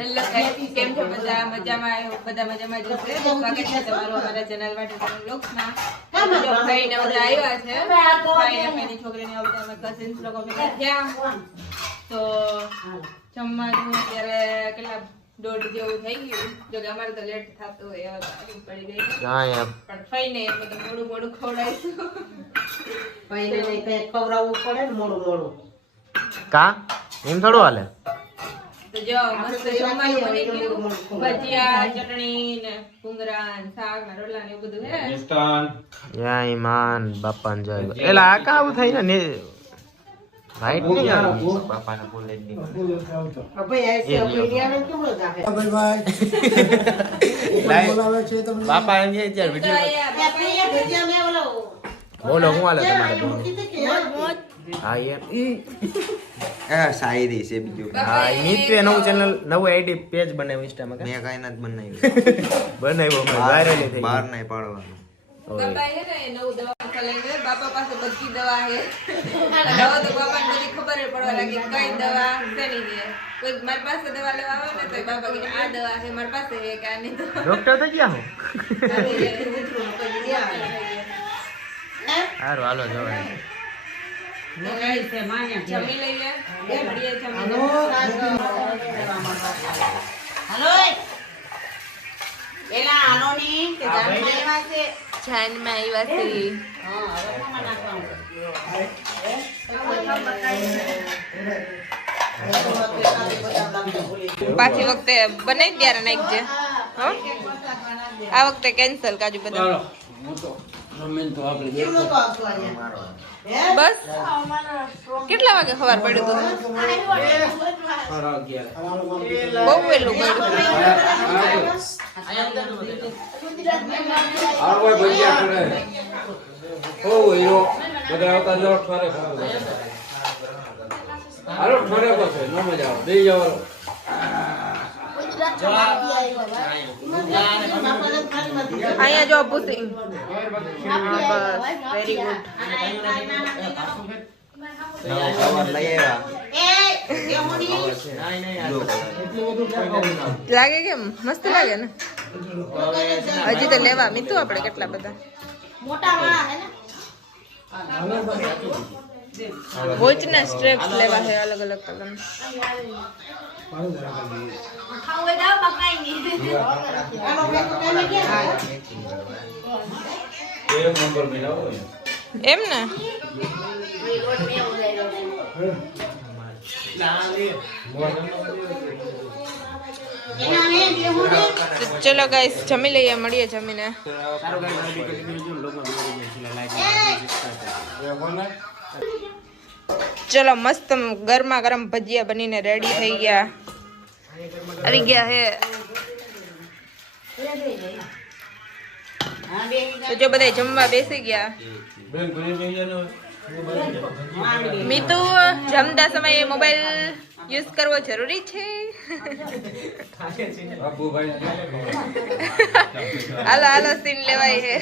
Hello guys, કેમ છો બધા? મજામાં? બધા મજામાં જ હશે. સ્વાગત છે તમારું અમારા ચેનલ માટે વ્લોગ્સમાં. જો ભાઈને બધા આવ્યા છે. ભાઈ અને ભાઈની છોકરીને બધા અમે કઝિન્સ લોકો ભેગા થયા. તો જમવાનું અત્યારે કેટલા 1:30 જેવું થઈ ગયું. જો કે અમારે તો લેટ થતું હોય એવા પડી ગઈ પણ ફઈને બધું મોડું મોડું ખવડાવીશું. ભાઈને કઈ ખવડાવવું પડે ને મોડું મોડું કા એમ થોડું હાલે. તો જો મસ્ત જમવાનું બની ગયું. ભજીયા, ચટણી ને ભૂંગરા ને શાક ને રોટલા ને એવું બધું હે. જય ઈમાન બાપાને જય. એલા આ કા આવું થઈ ને રાઈટ નહીં યાર બાપાને બોલે જ નહીં. ભાઈ આઈ છે વિડિયાને કેમ લાગે ભાઈ બોલાવે છે તમને બાપા એમ કે યાર વિડિયો આપણે ભજીયા મે ઓલો બોલો હું હાલે તમારે બોલો. હા હા શાયરી છે બીજું હા મિત્રે નવું ચેનલ નવું આઈડી પેજ બનાવ્યું ઇન્સ્ટામાં મેં કઈ નથી બનાવ્યો મેં વાયરલ થઈ ગયું. બહાર નહીં પાડવાનું બાપા હે ને નવું દવા લઈને ગયો. બાપા પાસે બધી દવા હે. હવે તો બાપાને બધી ખબર પડવા લાગી કઈ દવા શેની છે. કોઈ મારી પાસે દવા લેવા આવે ને તો બાપા કહે આ દવા છે મારી પાસે હે કે આની દવા. ડોક્ટર થઈ ગયા હું સારું હાલો જવાય. જમી લઈએ. મળીએ જમી હાલો એલા આનો ની કે જાનમાં આવ્યા છે જાનમાં આવ્યા છે. હા હવે મામા નાખવાનું પાછી વખતે બનાવી ત્યારે નાખજે. હો આ વખતે કેન્સલ કાજુ બદામ. બસ કેટલા વાગે ખબર પડ્યું તું? બહુ વહેલું અહીંયા જો પૂછી. બસ વેરી ગુડ. લાગે કેમ? મસ્ત લાગે ને? હજી તો લેવા મીતું આપણે કેટલા બધા વોચ ના સ્ટ્રેપ્સ લેવા છે અલગ અલગ કલર. એમ ને ચલો ગાઈસ જમી લઈએ. મળીએ જમીને. ચલો મસ્ત ગરમા ગરમ ભજીયા બનીને રેડી થઈ ગયા. આવી ગયા હે. તો જો બધા જમવા બેસી ગયા. મીતુ જમતા સમયે મોબાઈલ યુઝ કરવો જરૂરી છે? હાલો હાલો સીન લેવાય છે.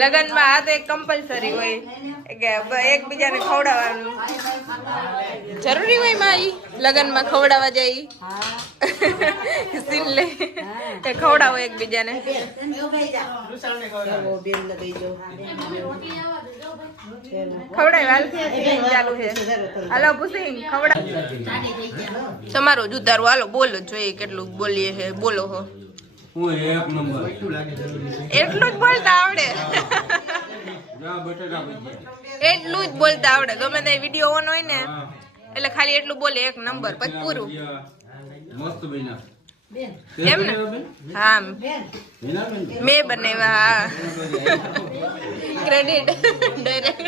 લગનમાં આ તો એક કમ્પલસરી હોય કે એકબીજાને ખવડાવવાનું જરૂરી હોય. મારી લગનમાં ખવડાવવા જાય સીન લે કે ખવડાવો એકબીજાને. ખવડાય હાલ ચાલુ છે. હાલો પુસિંગ ખવડા તમારો જ ઉતારો. હાલો બોલો જોઈએ કેટલું બોલીએ છે. બોલો હો. એટલું જ બોલતા આવડે? એટલું જ બોલતા આવડે? ગમે તે વિડીયો ઓન હોય ને એટલે ખાલી એટલું બોલે 1 નંબર પછી પૂરું. એમ ને? હા મેં બનાવ્યા. હા ક્રેડિટ ડાયરેક્ટ.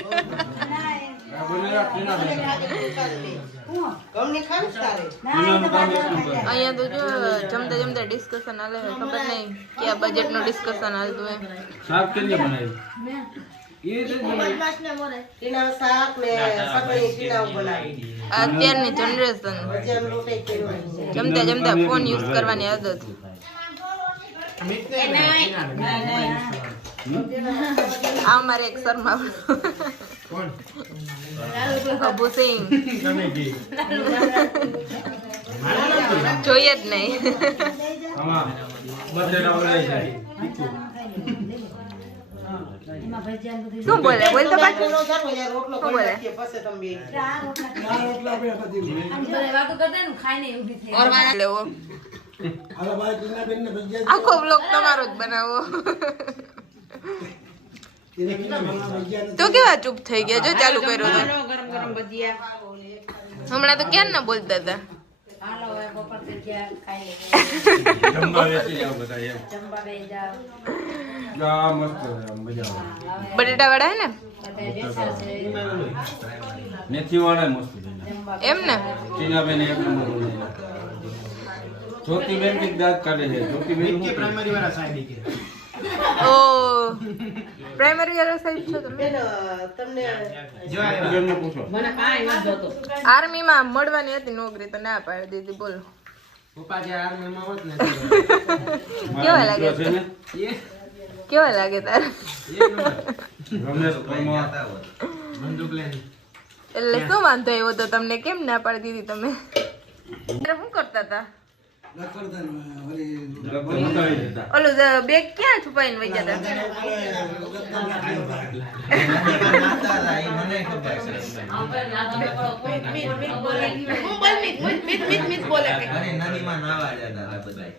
અહીંયા તો જો જમતા જમતા ડિસ્કશન હાલે. ખબર નહીં ક્યાં બજેટ નું ડિસ્કશન હાલતું હોય. અત્યારની જનરેશન જમતા જમતા ફોન યુઝ કરવાની આદત. આ મારે એક શર્મા અબુ સિંહ જોઈએ જ નહીં શું બોલે બોલ તો પાછું શું બોલે ઓર વાના લેવો આખો બ્લોગ તમારો જ બનાવો તો કેવા ચૂપ થઈ ગયા જો ચાલુ કર્યો તો ગરમ ગરમ ભજીયા હમણાં તો ક્યાં ના બોલતા હતા બટેટા વાળા હે ને મેથી વાળા મસ્ત એમ ને ટીનાબેન એક નંબર જ્યોતિબેન કે દાંત કાઢે છે જ્યોતિબેન કે પ્રાઇમરી વાળા સાહેબ કે ઓ પ્રાઇમરી વાળા સાહેબ છો તમે તમને જ્યોતિબેનને પૂછો મને કાંઈ વાંધો તો આર્મી માં મળવાની હતી નોકરી તો ના પાડી દીધી બોલો પપ્પા જે આર્મી માં હોત ને કેવા લાગે છે ને કેવા લાગે તારે રમેશ પરમાર બંદૂક લઈને એટલે શું વાંધો આવ્યો તો તમને કેમ ના પાડી દીધી તમે શું કરતા હતા બતાવી દેતા ઓલું બેગ ક્યાં છુપાઈને વઈ જતા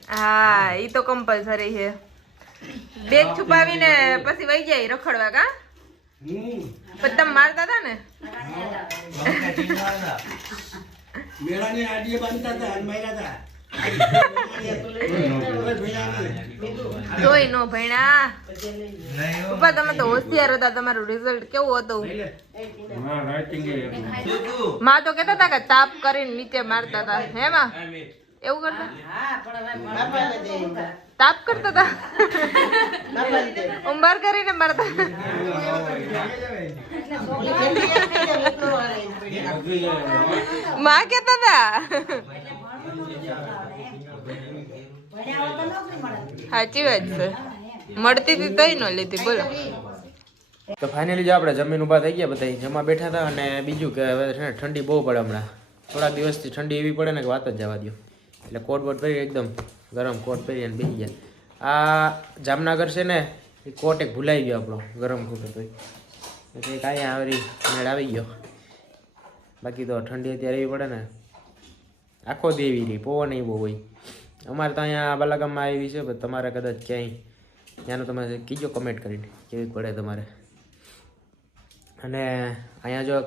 હા ઈ તો કમ્પલસરી છે બેગ છુપાવીને પછી વઈ જાય રખડવા કા પછી તમે મારતા હતા ને મેળાની આડીએ બાંધતા હતા અને માર્યા હતા તોય નો ભણ્યા પપ્પા તમે તો હોશિયાર હતા તમારું રિઝલ્ટ કેવું હતું હા રાઇટિંગ માં તો કહેતા હતા કે તાપ કરીને નીચે મારતા હતા હે માં એવું કરતા તાપ કરતા હતા ઉંબાર કરીને મારતા માં કહેતા હતા સાચી વાત છે મળતી હતી તોય ન લીધી બોલો તો ફાઇનલી જો આપણે જમીન ઊભા થઈ ગયા બધા જમવા બેઠા હતા અને બીજું કે હવે છે ને ઠંડી બહુ પડે હમણાં થોડાક દિવસથી ઠંડી એવી પડે ને કે વાત જ જવા દો એટલે કોટ બોટ પહેરી એકદમ ગરમ કોટ પહેરી અને બેસી ગયા આ જામનગર છે ને એ કોટ એક ભૂલાઈ ગયો આપણો ગરમ કોટ હતો એટલે એક અહીંયા આવી મેળ આવી ગયો બાકી તો ઠંડી અત્યારે એવી પડે ને આખો દેવી રહી પવન એવો હોય અમારે તો અહીંયા બાલાગામમાં આવી છે પણ તમારે કદાચ ક્યાંય ત્યાંનું તમે કીજો કમેન્ટ કરીને કેવી પડે તમારે અને અહીંયા જો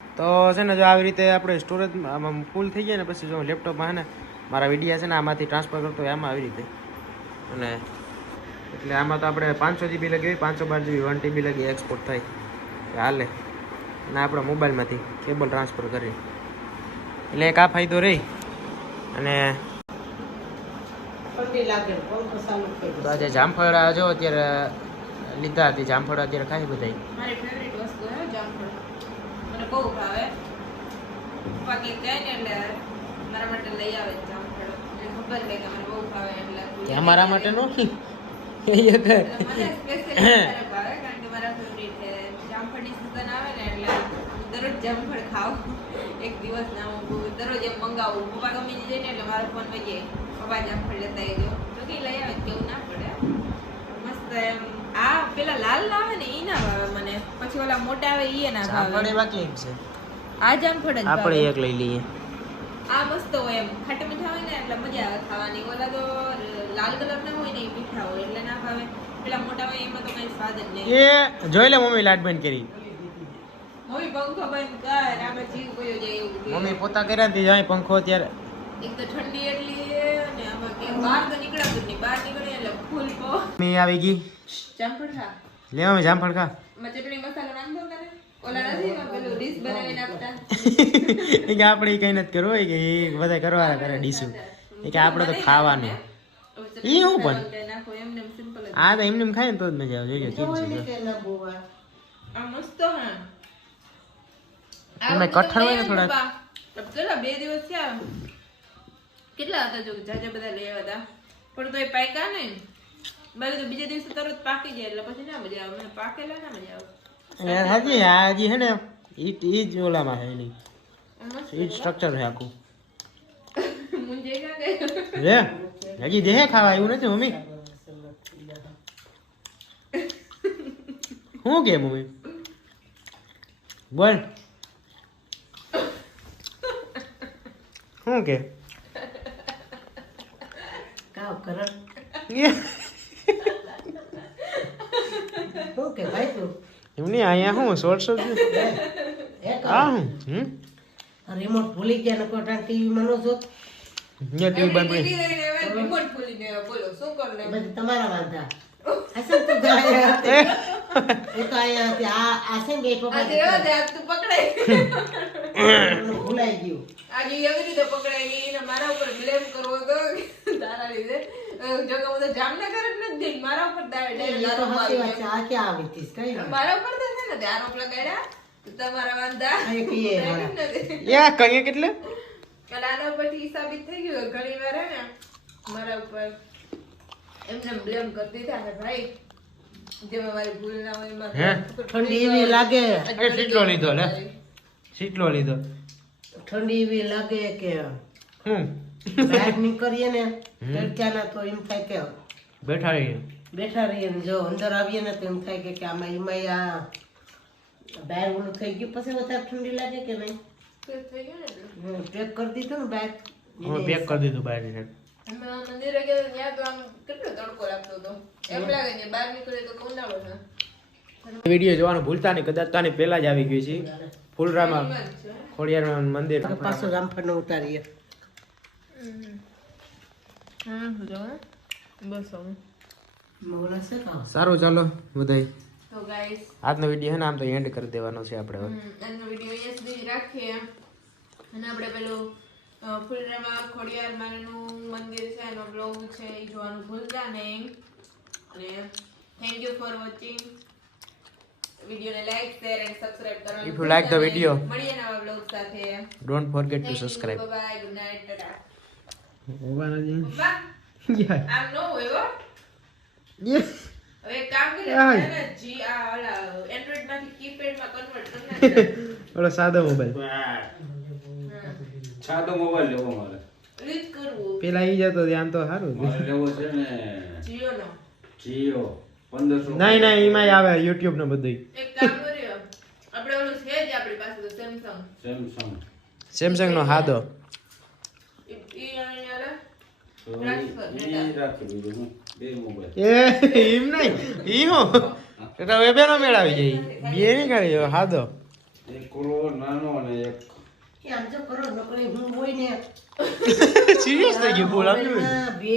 તો છે ને જો આવી રીતે આપણે સ્ટોરેજ આમાં ફૂલ થઈ જાય ને પછી જો લેપટોપમાં છે ને મારા વિડીયા છે ને આમાંથી ટ્રાન્સફર કરતો હોય આમાં આવી રીતે અને એટલે આમાં તો આપણે 500 GB લગી હોય 512 GB 1 TB લગી એક્સપોર્ટ થાય હાલે અને આપણા મોબાઈલમાંથી કેબલ ટ્રાન્સફર કરી એટલે એક આ ફાયદો રહી અને તો આજે જામફળ જો અત્યારે લીધા હતી જામફળ અત્યારે ખાઈ બધા મારી ફેવરિટ વસ્તુ હે જામફળ મને બહુ ભાવે પપ્પા કે કહે ને એટલે મારા માટે લઈ આવે જામફળ એટલે ખબર છે કે મને બહુ ભાવે એટલે અમારા માટે નો મને સ્પેશિયલી ભાવે કારણ કે મારા ફેવરિટ છે જામફળની સીઝન આવે ને એટલે દરરોજ જામફળ ખાવ એક દિવસ ના હું દરરોજ એમ મંગાવું પપ્પા ગમી જાય ને એટલે મારો ફોન વહી જાય પપ્પા જામફળ લેતા આવજો તો કે લઈ આવે કેવું ના પડે મસ્ત એમ આ પેલા લાલ આવે ને ઈ ના ભાવે મને પછી ઓલા મોટા આવે ઈ ના ભાવે બાકી એમ છે આ જામફળ જ આપણે ભાવે એક લઈ લઈએ આ મસ્ત હોય એમ ખાટા મીઠા હોય ને એટલે મજા આવે ખાવાની ઓલા તો લાલ કલર ના હોય ને ઈ મીઠા હોય એટલે ના ભાવે પેલા મોટા હોય એમાં તો કઈ સ્વાદ જ નહીં એ જોઈ લે મમ્મી લાડ બંધ કરી મમ્મી પંખો બંધ કર આમાં જીવ ગયો જાય એવું કે. મમ્મી પોતા કર્યા ને જાય પંખો અત્યારે એક તો ઠંડી એટલી છે ને આમાં કે બહાર તો નીકળાતું જ નહીં બહાર નીકળે એટલે ફૂલ પો મમ્મી આવી ગઈ જામફળ ખા લે મમ્મી જામફળ ખા માં ચટણી મસાલો નાખો તને ઓલા નથી ને પેલું ડીશ બનાવીને આપતા એ કે આપણે કઈ નથી કરવું હોય કે એ બધા કરવા કરે ડીશું એ કે આપણે તો ખાવાનું ઈ હું પણ નાખો એમને સિમ્પલ જ આ તો એમને એમ ખાય ને તો જ મજા આવે જોઈએ કેમ છે આ મસ્ત હે એમાં કઠણ હોય ને થોડા. કેટલા 2 દિવસ થયા કેટલા હતા જો જાજા બધા લઈ આવ્યા હતા પણ તો એ પાયકા ને બાકી તો બીજા દિવસે તરત પાકી જાય એટલે પછી ના મજા આવે. મને પાકેલા ના મજા આવે. હાજી આ હજી હે ને ઈ જ ઓલામાં હે એની ઈ સ્ટ્રક્ચર છે આખું મુંજે કા ગયો. લે હજી દેહે ખાવા આવ્યું નથી મમ્મી શું કે મમ્મી બોલ શું કે કાવ કરો શું શું કે ભાઈ તું એમની અહીંયા શું શોર્ટ શોર્ટ હા હું રિમોટ ભૂલી ગયા ને કોઈ ટીવી માં નો જોત અહીંયા ટીવી બંધ પડી ટીવી લઈને આવ્યા, રિમોટ ખોલીને આવ્યા. બોલો શું કરું ને? બધી તમારા વાંધા હસન તું ગયા એ તો આયા હતી આ છે ને એ આજે એવો જ હાથ તું પકડાય. ભૂલાઈ ગયું આજે એવી રીતે પકડાય ગઈ ને મારા ઉપર બ્લેમ કરવો તો તારા લીધે જો કે હું તો જામનગર જ નથી દઈ મારા ઉપર એ તો હાચી વાત છે આ ક્યાં આવી હતી કઈ વાત? મારા ઉપર તો છે ને તે આરોપ લગાડ્યા તો તમારા વાંધા આ કહીએ યા કહીએ કેટલે કાલ આના પરથી સાબિત થઈ ગયું ઘણી વાર હે ને મારા ઉપર એમને બ્લેમ કરી દીધા ને ભાઈ જેમાં મારી ભૂલ ના હોય એમાં હે? ઠંડી એવી લાગે એ સીટલો લીધો લે સીટલો લીધો ઠંડી એવી લાગે કે હું બહાર નીકળીએ ને તડકાના તો એમ થાય કે બેઠા રહીએ બેઠા રહીએ ને જો અંદર આવીએ ને તો એમ થાય કે આમાં એમાં આ બહાર ઓલું થઈ ગયું પછી વધારે ઠંડી લાગે કે નહીં થઈ ગયું ને એટલે. પેક કરી દીધું ને બહાર હું પેક કરી દીધું બહાર ને અમે મંદિરે ગયા ત્યાં તો આમ કેટલો તડકો લાગતો હતો એમ લાગે કે બહાર નીકળે તો ઉનાળો છે. વિડીયો જોવાનું ભૂલતા નહીં કદાચ તાની પહેલા જ આવી ગઈ છે ફૂલરામાં ખોડિયાર મંદિર પાછું રામફળ ઉતારીએ બસ હવે મોલા છે કાં? સારું ચાલો બધાય તો ગાઈસ આજનો વિડીયો હે ને આમ તો એન્ડ કરી દેવાનો છે આપણે હવે આજનો વિડીયો અહીંયા સુધી રાખીએ અને આપણે પેલું ફુલરામાં ખોડિયાર માનું મંદિર છે એનો બ્લોગ છે એ જોવાનું ભૂલતા નહીં અને થેન્ક યુ ફોર વોચિંગ વિડીયોને લાઈક શેર એન્ડ સબસ્ક્રાઇબ કરવાનું If you like the video, મળીએ નવા બ્લોગ સાથે don't forget to subscribe bye good night ta ta ઓવાનાજી બા આમ નો હોય હો હવે એક કામ કરીએ ને જી આ ઓલા એન્ડ્રોઇડ માંથી કીપેડ માં કન્વર્ટ કરી નાખીએ ઓલો સાદો મોબાઈલ સાદો મોબાઈલ લેવો મારે રીત કરવું પેલા ઈ જતો આમ તો સારું મારે લેવો છે ને જીઓ નો જીઓ 1500 નહીં નહીં એમાં આવે યુટ્યુબ ને બધું એક કામ કરીએ આપણે ઓલું છે જ આપણી પાસે તો સેમસંગ સેમસંગ નો હાદો ઈ અહીંયા તો ટ્રાન્સફર ઈ રાખી દીધું હું બે મોબાઈલ એ એમ નહીં ઈ હો તો હવે બેનો મેળ આવી જાય બે નહીં કરી હાદો એક કોલો નાનો અને એક આમ જો કરો નકરી હું હોય ને સિરિયસ થઈ ગયું બોલ આપ્યું બે